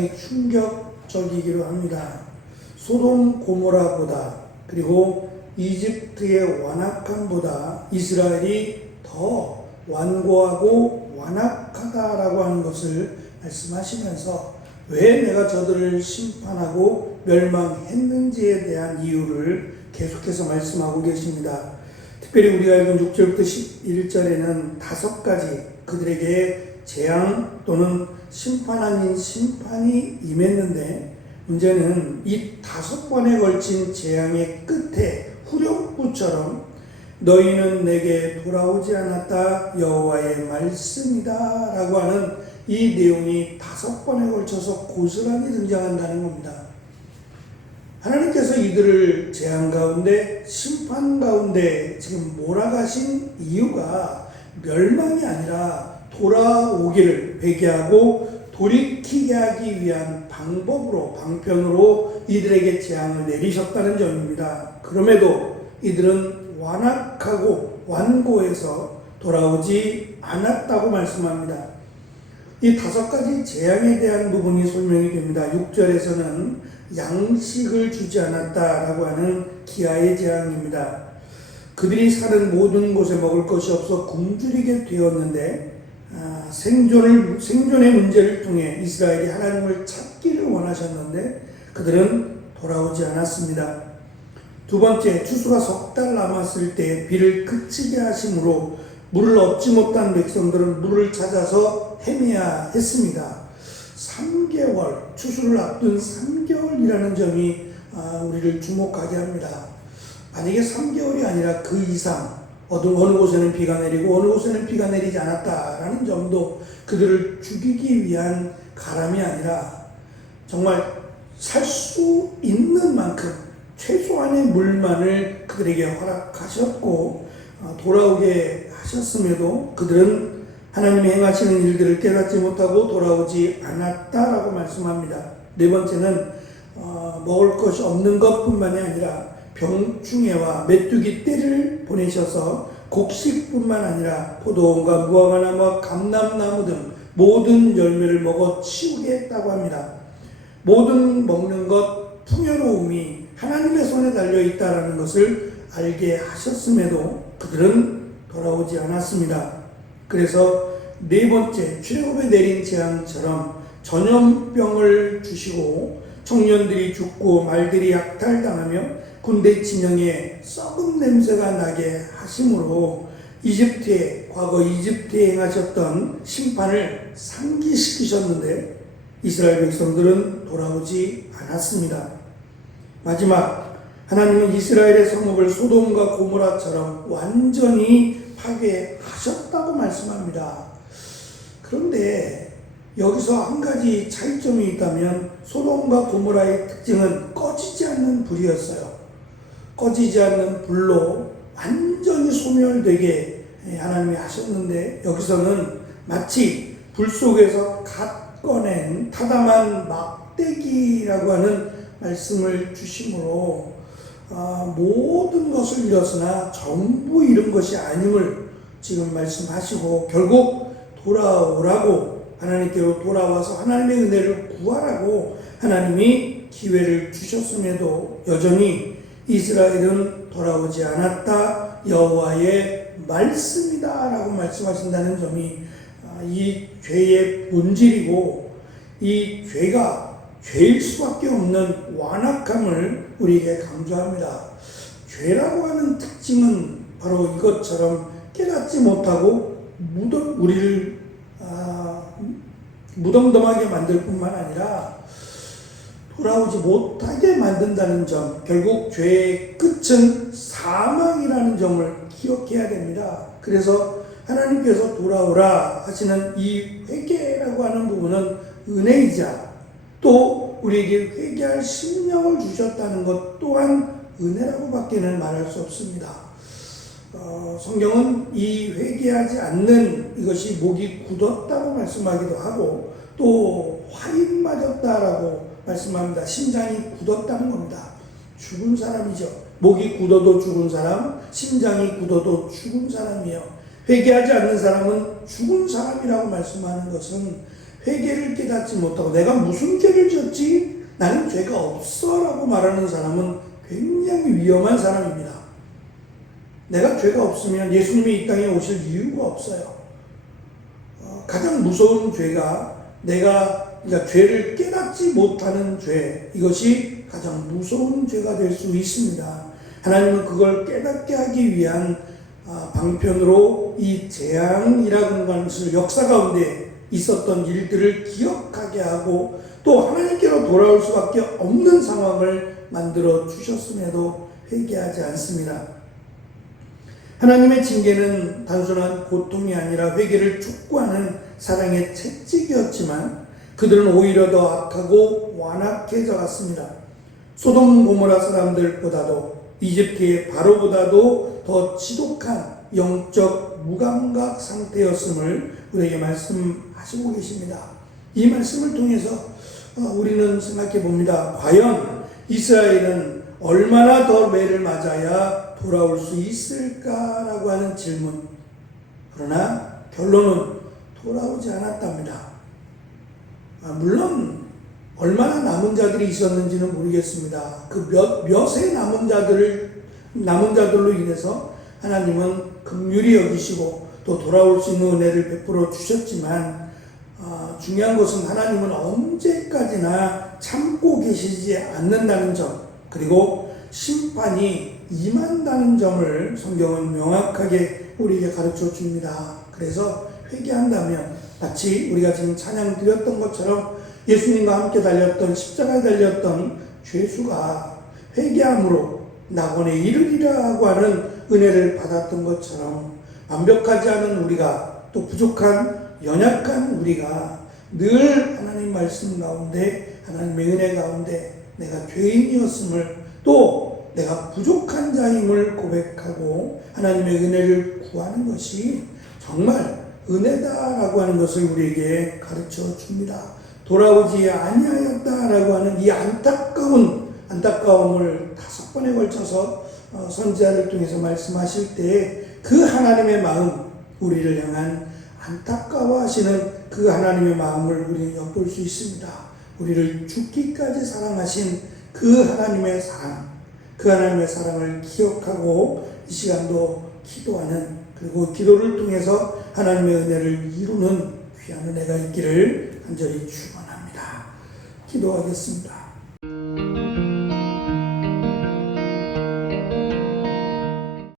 상당히 충격적이기도 합니다. 소돔 고모라보다 그리고 이집트의 완악함보다 이스라엘이 더 완고하고 완악하다라고 하는 것을 말씀하시면서 왜 내가 저들을 심판하고 멸망했는지에 대한 이유를 계속해서 말씀하고 계십니다. 특별히 우리가 읽은 6절부터 11절에는 5가지 그들에게 재앙 또는 심판 아닌 심판이 임했는데, 문제는 이 5번에 걸친 재앙의 끝에 후렴구처럼 너희는 내게 돌아오지 않았다 여호와의 말씀이다 라고 하는 이 내용이 5번에 걸쳐서 고스란히 등장한다는 겁니다. 하나님께서 이들을 재앙 가운데 심판 가운데 지금 몰아가신 이유가 멸망이 아니라 돌아오기를 회개하고 돌이키게 하기 위한 방법으로, 방편으로 이들에게 재앙을 내리셨다는 점입니다. 그럼에도 이들은 완악하고 완고해서 돌아오지 않았다고 말씀합니다. 이 5가지 재앙에 대한 부분이 설명이 됩니다. 6절에서는 양식을 주지 않았다라고 하는 기아의 재앙입니다. 그들이 사는 모든 곳에 먹을 것이 없어 굶주리게 되었는데, 생존의 문제를 통해 이스라엘이 하나님을 찾기를 원하셨는데 그들은 돌아오지 않았습니다. 2번째, 추수가 3달 남았을 때 비를 그치게 하심으로 물을 얻지 못한 백성들은 물을 찾아서 헤매야 했습니다. 3개월, 추수를 앞둔 3개월이라는 점이 우리를 주목하게 합니다. 만약에 3개월이 아니라 그 이상 어느 곳에는 비가 내리고 어느 곳에는 비가 내리지 않았다라는 점도 그들을 죽이기 위한 가람이 아니라 정말 살 수 있는 만큼 최소한의 물만을 그들에게 허락하셨고 돌아오게 하셨음에도 그들은 하나님이 행하시는 일들을 깨닫지 못하고 돌아오지 않았다라고 말씀합니다. 4번째는 먹을 것이 없는 것뿐만이 아니라 병충해와 메뚜기 떼를 보내셔서 곡식뿐만 아니라 포도원과 무화과나무와 감람나무 등 모든 열매를 먹어 치우게 했다고 합니다. 모든 먹는 것 풍요로움이 하나님의 손에 달려있다는 것을 알게 하셨음에도 그들은 돌아오지 않았습니다. 그래서 4번째, 출애굽에 내린 재앙처럼 전염병을 주시고 청년들이 죽고 말들이 약탈당하며 군대 진영에 썩은 냄새가 나게 하심으로 과거 이집트에 행하셨던 심판을 상기시키셨는데 이스라엘 백성들은 돌아오지 않았습니다. 마지막, 하나님은 이스라엘의 성읍을 소돔과 고모라처럼 완전히 파괴하셨다고 말씀합니다. 그런데 여기서 한 가지 차이점이 있다면 소돔과 고모라의 특징은 꺼지지 않는 불이었어요. 꺼지지 않는 불로 완전히 소멸되게 하나님이 하셨는데 여기서는 마치 불 속에서 갓 꺼낸 타담한 막대기라고 하는 말씀을 주심으로 모든 것을 잃었으나 전부 잃은 것이 아님을 지금 말씀하시고 결국 돌아오라고, 하나님께로 돌아와서 하나님의 은혜를 구하라고 하나님이 기회를 주셨음에도 여전히 이스라엘은 돌아오지 않았다 여호와의 말씀이다 라고 말씀하신다는 점이 이 죄의 본질이고 이 죄가 죄일 수밖에 없는 완악함을 우리에게 강조합니다. 죄라고 하는 특징은 바로 이것처럼 깨닫지 못하고 우리를 무덤덤하게 만들 뿐만 아니라 돌아오지 못하게 만든다는 점, 결국 죄의 끝은 사망이라는 점을 기억해야 됩니다. 그래서 하나님께서 돌아오라 하시는 이 회개라고 하는 부분은 은혜이자 또 우리에게 회개할 심령을 주셨다는 것 또한 은혜라고 밖에는 말할 수 없습니다. 성경은 이 회개하지 않는 이것이 목이 굳었다고 말씀하기도 하고 또 화인 맞았다라고 말씀합니다. 심장이 굳었다는 겁니다. 죽은 사람이죠. 목이 굳어도 죽은 사람, 심장이 굳어도 죽은 사람이에요. 회개하지 않는 사람은 죽은 사람이라고 말씀하는 것은 회개를 깨닫지 못하고 내가 무슨 죄를 지었지? 나는 죄가 없어 라고 말하는 사람은 굉장히 위험한 사람입니다. 내가 죄가 없으면 예수님이 이 땅에 오실 이유가 없어요. 가장 무서운 죄가 그러니까 죄를 깨닫지 못하는 죄, 이것이 가장 무서운 죄가 될 수 있습니다. 하나님은 그걸 깨닫게 하기 위한 방편으로 이 재앙이라는 것을 역사 가운데 있었던 일들을 기억하게 하고 또 하나님께로 돌아올 수밖에 없는 상황을 만들어 주셨음에도 회개하지 않습니다. 하나님의 징계는 단순한 고통이 아니라 회개를 촉구하는 사랑의 채찍이었지만 그들은 오히려 더 악하고 완악해져 갔습니다. 소돔 고모라 사람들보다도 이집트의 바로보다도 더 지독한 영적 무감각 상태였음을 우리에게 말씀하시고 계십니다. 이 말씀을 통해서 우리는 생각해 봅니다. 과연 이스라엘은 얼마나 더 매를 맞아야 돌아올 수 있을까라고 하는 질문. 그러나 결론은 돌아오지 않았답니다. 물론 얼마나 남은 자들이 있었는지는 모르겠습니다. 그 몇의 남은 자들로 인해서 하나님은 긍휼히 여기시고 또 돌아올 수 있는 은혜를 베풀어 주셨지만 중요한 것은 하나님은 언제까지나 참고 계시지 않는다는 점, 그리고 심판이 임한다는 점을 성경은 명확하게 우리에게 가르쳐 줍니다. 그래서 회개한다면 마치 우리가 지금 찬양 드렸던 것처럼 예수님과 함께 달렸던 십자가에 달렸던 죄수가 회개함으로 낙원에 이르리라고 하는 은혜를 받았던 것처럼 완벽하지 않은 우리가 또 부족한 연약한 우리가 늘 하나님 말씀 가운데 하나님의 은혜 가운데 내가 죄인이었음을 또 내가 부족한 자임을 고백하고 하나님의 은혜를 구하는 것이 정말 은혜다라고 하는 것을 우리에게 가르쳐 줍니다. 돌아오지 아니하였다라고 하는 이 안타까움을 5번에 걸쳐서 선지자를 통해서 말씀하실 때 그 하나님의 마음, 우리를 향한 안타까워하시는 그 하나님의 마음을 우리는 엿볼 수 있습니다. 우리를 죽기까지 사랑하신 그 하나님의 사랑, 그 하나님의 사랑을 기억하고 이 시간도 기도하는, 그리고 기도를 통해서 하나님의 은혜를 이루는 귀한 은혜가 있기를 간절히 축원합니다. 기도하겠습니다.